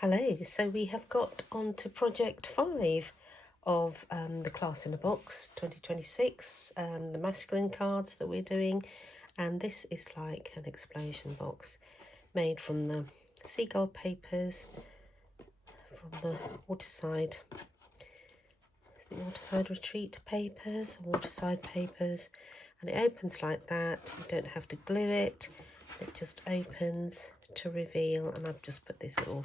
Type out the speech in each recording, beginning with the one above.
Hello, so we have got on to project 5 of the Class in a Box 2026, the masculine cards that we're doing, and this is like an explosion box made from the seagull papers from the Waterside retreat papers, Waterside papers, and it opens like that. You don't have to glue it, it just opens to reveal, and I've just put this little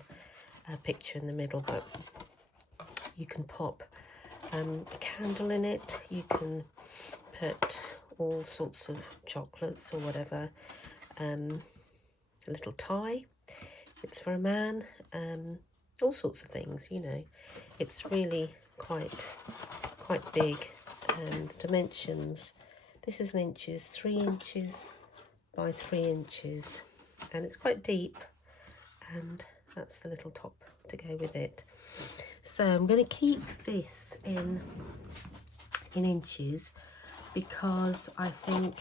picture in the middle, but you can pop a candle in it, you can put all sorts of chocolates or whatever, a little tie, it's for a man, all sorts of things, you know. It's really quite big, and the dimensions, this is in inches, 3 inches by 3 inches, and it's quite deep, and that's the little top to go with it. So I'm going to keep this in inches because I think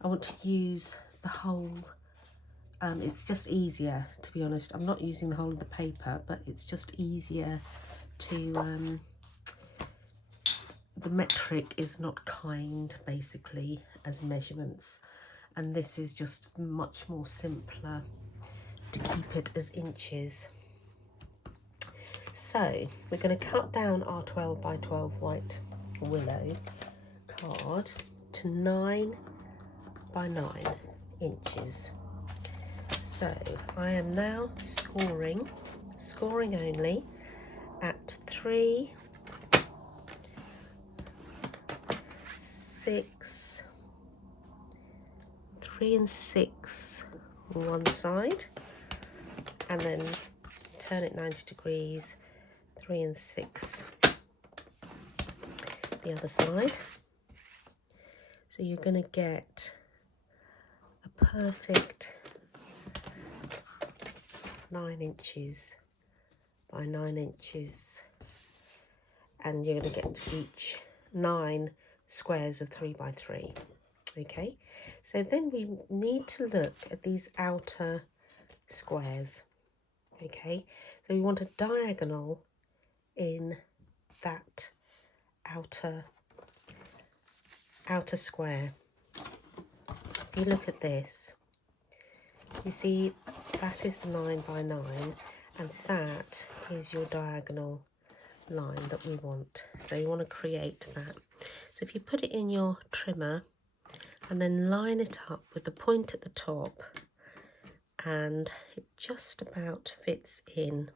I want to use the whole, it's just easier, to be honest. I'm not using the whole of the paper, but it's just easier to, the metric is not kind basically as measurements, and this is just much more simpler to keep it as inches. So we're going to cut down our 12 by 12 white willow card to 9 by 9 inches. So I am now scoring only at 3, 6, 3 and 6 on one side, and then turn it 90 degrees, 3 and 6 the other side. So you're going to get a perfect 9 inches by 9 inches, and you're going to get each 9 squares of 3 by 3. Okay, so then we need to look at these outer squares. Okay, so we want a diagonal in that outer square. If you look at this, you see that is the 9 by 9, and that is your diagonal line that we want. So you want to create that. So if you put it in your trimmer and then line it up with the point at the top, and it just about fits in,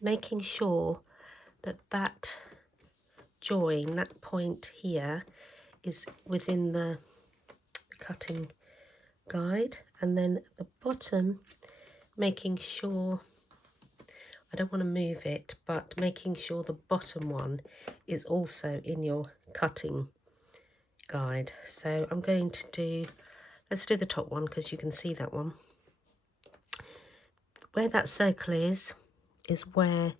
making sure that that join, that point here, is within the cutting guide, and then at the bottom making sure, I don't want to move it, but making sure the bottom one is also in your cutting guide. So I'm going to do, let's do the top one because you can see that one. Where that circle is where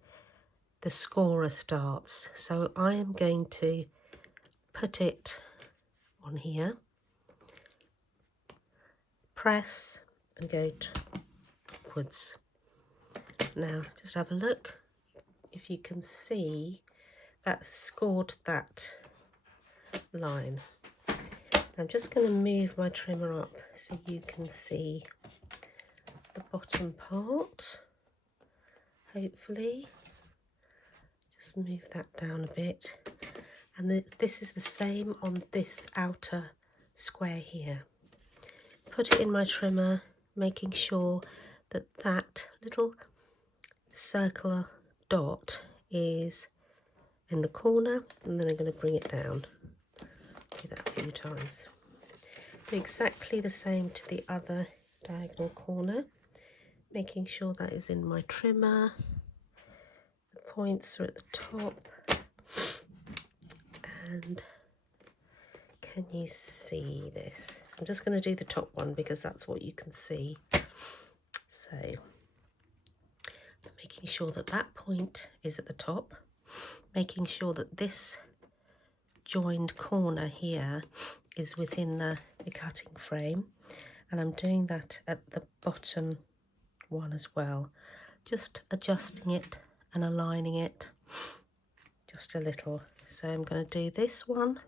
the scorer starts. So I am going to put it on here, press and go upwards. Now just have a look if you can see that scored that line. I'm just going to move my trimmer up so you can see the bottom part, hopefully. Just move that down a bit, and this is the same on this outer square here. Put it in my trimmer, making sure that that little circular dot is in the corner, and then I'm going to bring it down. Do that a few times. Do exactly the same to the other diagonal corner, making sure that is in my trimmer. The points are at the top, and can you see this? I'm just going to do the top one because that's what you can see. So making sure that that point is at the top, making sure that this joined corner here is within the cutting frame, and I'm doing that at the bottom one as well, just adjusting it and aligning it just a little. So I'm going to do this one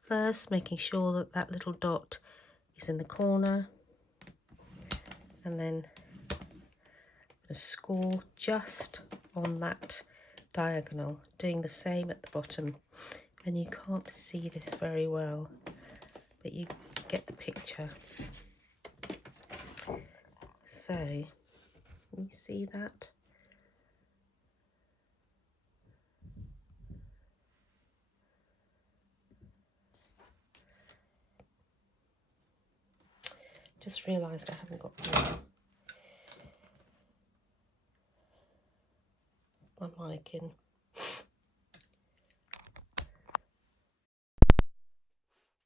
first, making sure that that little dot is in the corner, and then I'm going to score just on that diagonal, doing the same at the bottom. And you can't see this very well, but you get the picture. So, can you see that? Just realised I haven't got my mic in.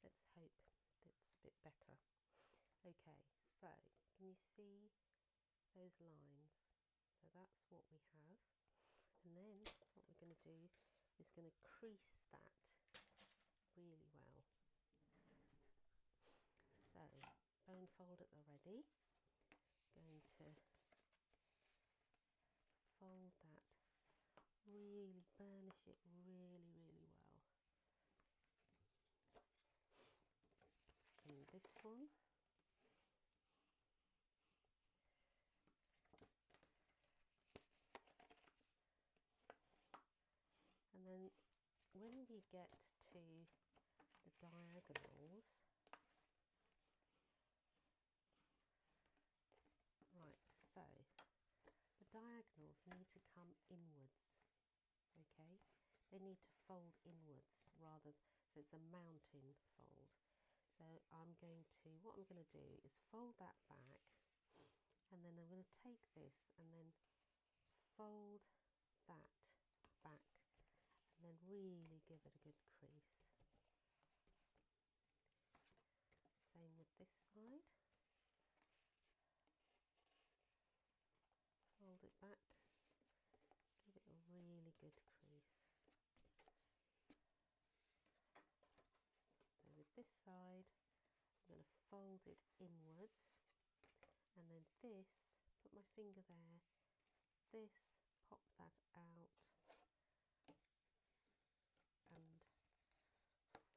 Let's hope it's a bit better. Okay, so can you see those lines? So that's what we have. And then what we're going to do is going to crease that really well. So bone fold it already. Going to fold that, really burnish it really well. And this one. And then when we get to the diagonals, right, so the diagonals need to come inwards, okay? They need to fold inwards rather, so it's a mountain fold. So what I'm going to do is fold that back, and then I'm going to take this and then fold that back, and then really give it a good crease. Same with this side. Fold it back, give it a really good crease. So with this side, I'm going to fold it inwards, and then this, put my finger there, this, pop that out, and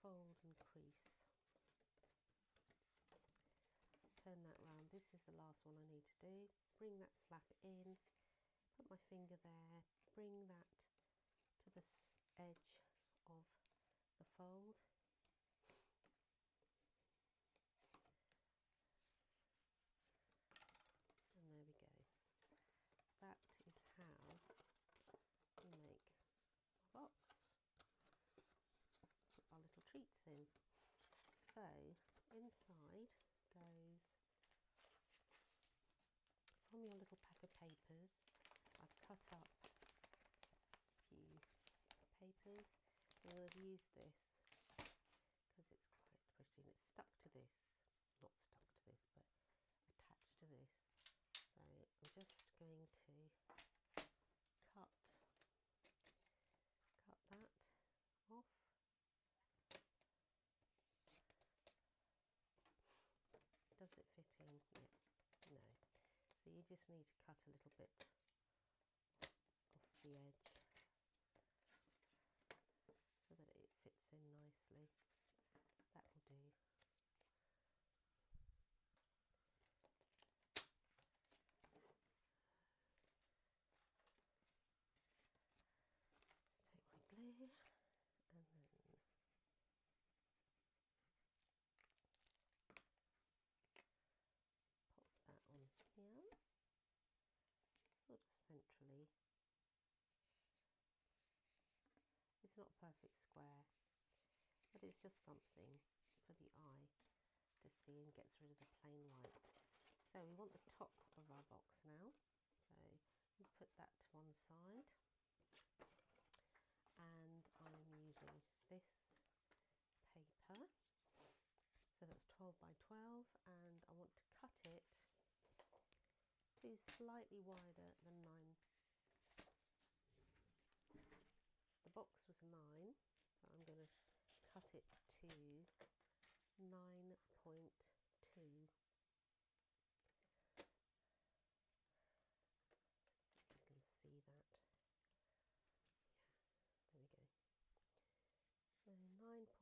fold and crease. Turn that round. This is the last one I need to do. Bring that flap in, put my finger there, bring that to the edge of the fold, and there we go. That is how we make a box. Put our little treats in. So inside goes, from your little pack of papers, I've cut up a few papers. I'm going to use this because it's quite pretty and it's stuck to this, not stuck to this, but attached to this. So I'm just going to cut that off. Does it fit in? Yeah. No. So you just need to cut a little bit off the edge so that it fits in nicely. That will do. Take my glue and then pop that on here, sort of centrally. It's not a perfect square, but it's just something for the eye to see and gets rid of the plain white. So we want the top of our box now. So we put that to one side, and I'm using this paper. So that's 12 by 12, and I want to cut it to slightly wider than 9. The box was 9, so I'm going to cut it to 9.2.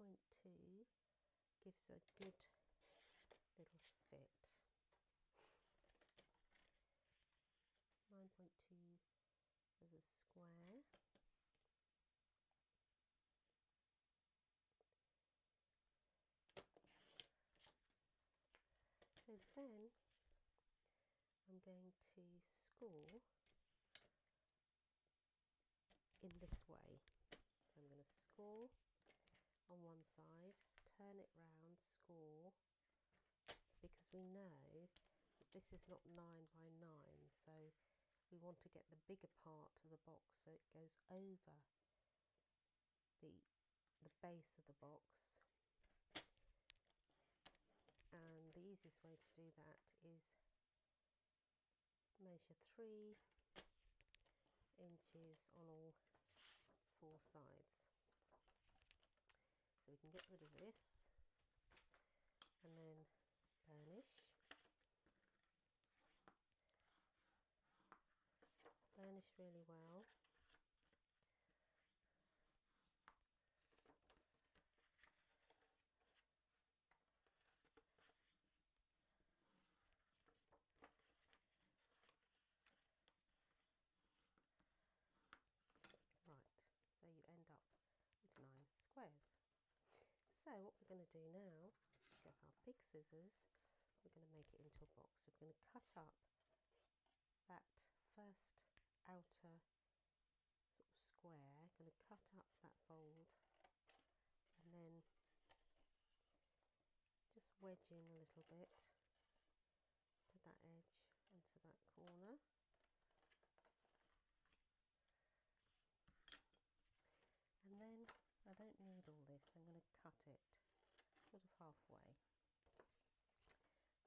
9.2 gives a good little fit. 9.2 as a square. So then I'm going to score in this way. So I'm going to score on one side, turn it round, score, because we know that this is not 9 by 9, so we want to get the bigger part of the box so it goes over the base of the box. And the easiest way to do that is measure 3 inches on all 4 sides. So we can get rid of this and then burnish. Burnish really well. Right, so you end up with 9 squares. So what we're going to do now, get our big scissors, we're going to make it into a box. So we're going to cut up that first outer sort of square, going to cut up that fold and then just wedge in a little bit to that edge and to that corner. And then I don't need all this, I'm going to cut it sort of halfway.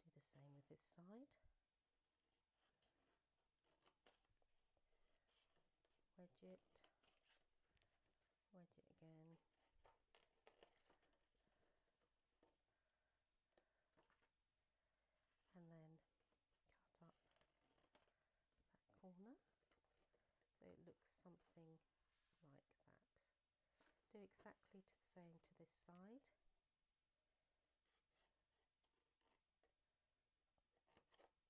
Do the same with this side. Wedge it again. And then cut up that corner so it looks something like that. Do exactly the same to this side. And this side.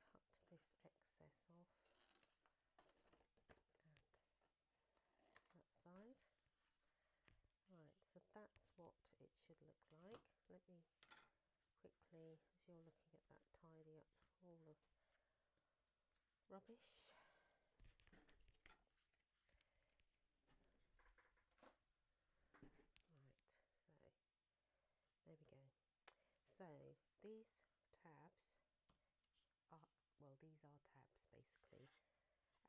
And cut this excess off. And that side. Right, so that's what it should look like. Let me quickly, as you're looking at that, tidy up all the rubbish. Right, so there we go. So these tabs are, well, these are tabs basically,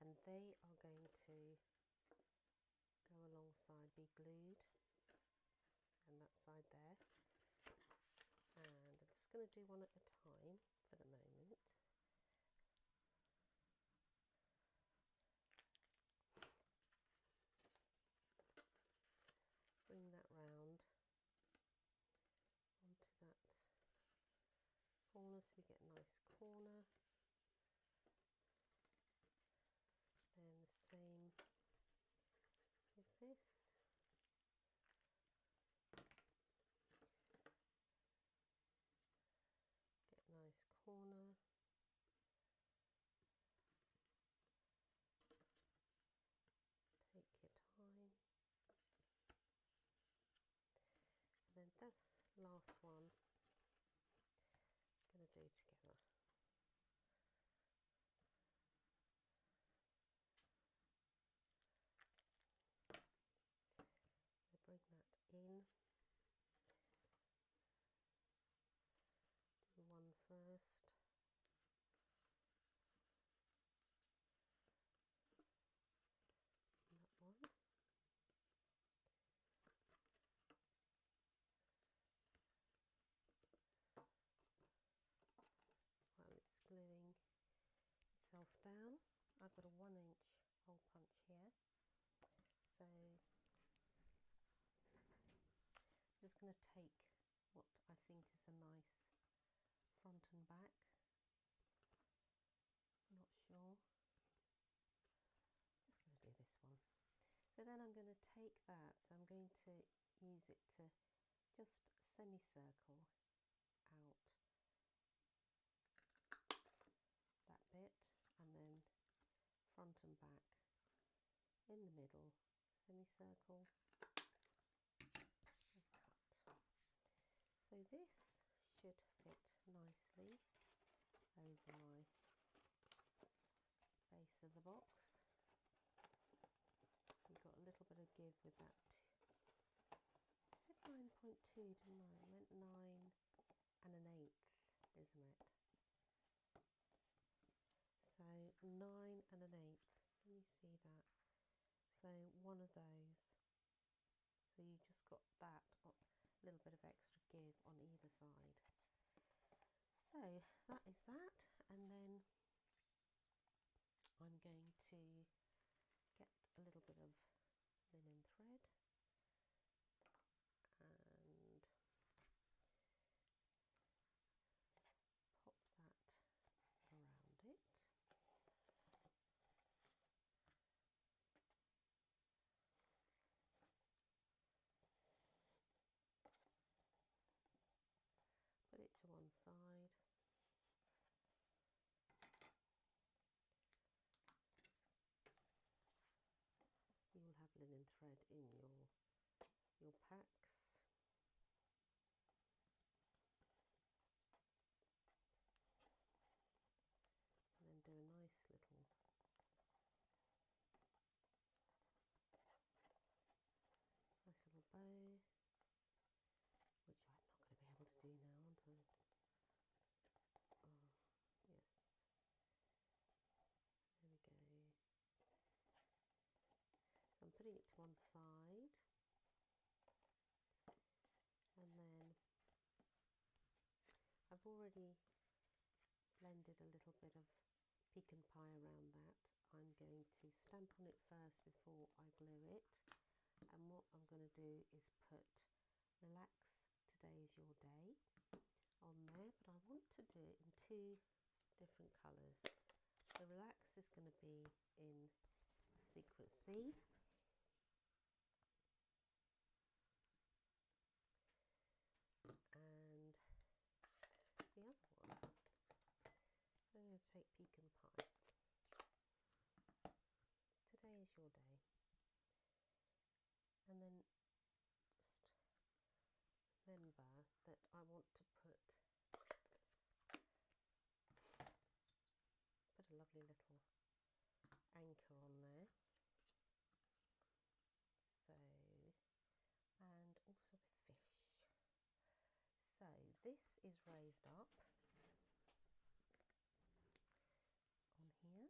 and they are going to go alongside, be glued, and that side there. And I'm just going to do one at a time for the moment. Bring that round onto that corner so we get a nice corner. Then the same with this. Get a nice corner. Take your time. And then that last one I'm going to do together. So bring that in. Do one first. And that one. While it's gluing itself down, I've got a 1-inch hole punch here. So I'm just going to take what I think is a nice front and back. Not sure. Just going to do this one. So then I'm going to take that, so I'm going to use it to just semicircle out that bit, and then front and back in the middle, semicircle, and cut. So this should fit nicely over my base of the box. We've got a little bit of give with that. I said 9.2, didn't I? I meant 9 1/8, isn't it? So 9 1/8. Can you see that? So one of those. So you just got that, a little bit of extra give on either side. So that is that, and then I'm going to get a little bit of linen thread and pop that around it. Put it to one side. You will have linen thread in your packs. And then do a nice little bow, which I'm not going to be able to do now, aren't I? Oh, yes. There we go. So I'm putting it to one side, and then I've already blended a little bit of pecan pie around that. I'm going to stamp on it first before I glue it, and what I'm going to do is put Relax, Today is Your Day on there, but I want to do it in 2 different colours. The Relax is going to be in Secret Sea, and the other one, I'm going to take Pecan Pie. Today is Your Day. And then just remember that I want to put a lovely little anchor on there. So, and also a fish. So this is raised up on here.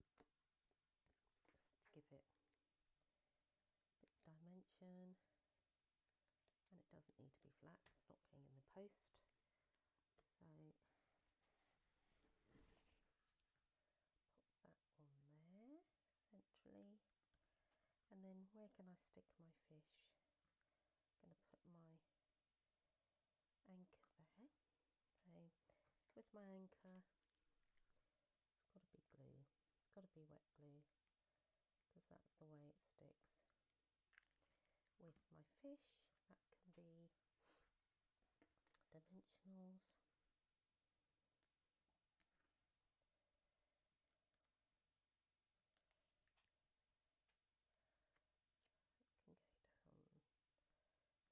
Just give it a bit of dimension, and it doesn't need to be flat, it's not going in the post. So pop that on there centrally, and then where can I stick my fish? I'm going to put my anchor there. So with my anchor, it's got to be glue, it's got to be wet glue, because that's the way it sticks. With my fish, that can be dimensionals. It can go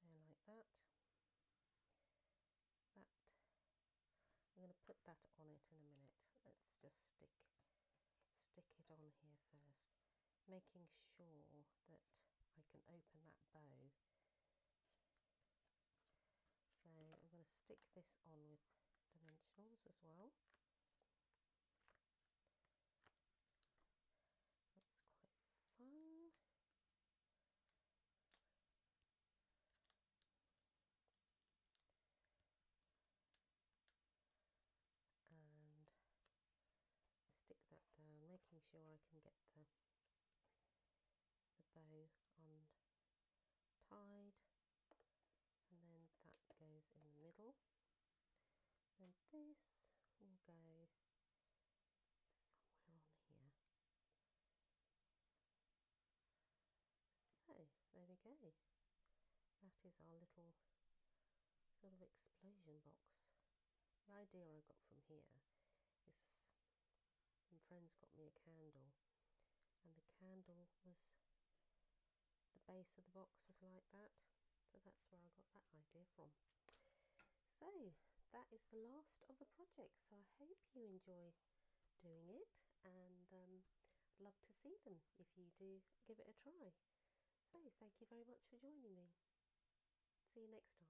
down there like that. I'm going to put that on it in a minute. Let's just stick it on here first, making sure that I can open that bow. So I'm going to stick this on with dimensionals as well. That's quite fun. And stick that down, making sure sure I can get the bow untied, and then that goes in the middle, and this will go somewhere on here. So there we go. That is our little sort of explosion box. The idea I got from here is some friends got me a candle, and the candle was, the base of the box was like that, so that's where I got that idea from. So that is the last of the project, so I hope you enjoy doing it, and I'd love to see them if you do give it a try. So thank you very much for joining me. See you next time.